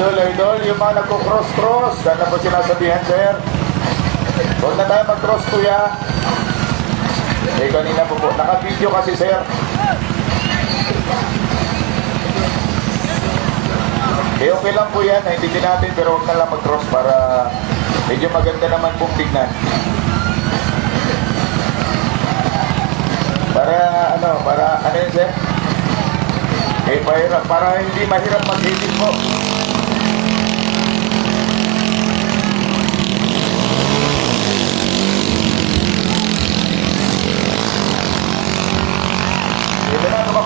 Idol, yung mga nagko-cross-cross, dahil na po sinasabihan, sir. Huwag na tayo mag-cross, kuya. Eh, kanina po po. Naka-video kasi, sir. Eh, okay lang po yan. Naintindihan natin, pero huwag na lang mag-cross para medyo maganda naman pong tignan. Para ano yun, sir? Eh, para hindi mahirap mag-edit po.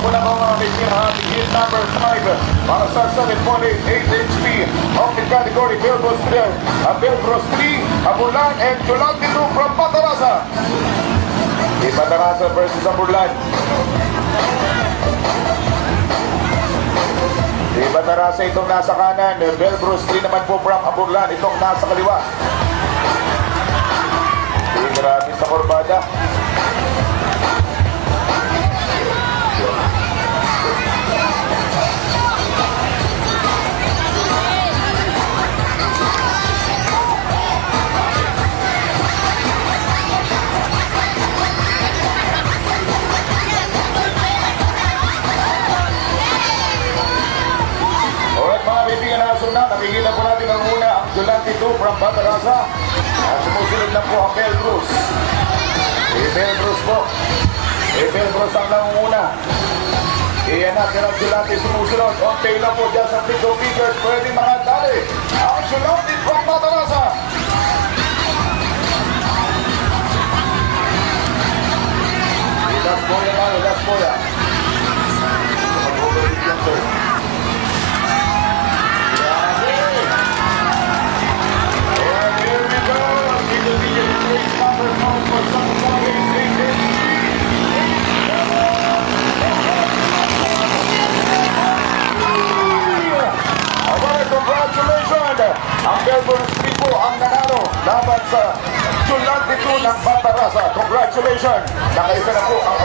Kuna ko mga bikin ha, bigil number 5 para sa 7.8 HP of the category Belbros 3, Belbros 3, Abulan and Julan Dito from Batarasa. Batarasa versus Abulan. Batarasa itong nasa kanan, Belbros 3 naman po from Abulan, itong nasa kaliwa. Grabe sa kurbada. Nakikita po natin ang una, ang Jolante 2 from Batarasa. At sumusunod na po ang Belbros. Belbros po. Belbros ang nangunguna. Iyan natin ang Jolante sumusunod. Okay lang po dyan sa Pico Figures. Pwede mga dali. Ang Jolante from Batarasa. Last boya na, last boya. Mag-overheat yan, sir. Ang Belbros 3 po ang nanalo laban sa Jolante 2 ng Batarasa. Congratulations! Nakaisa na po ang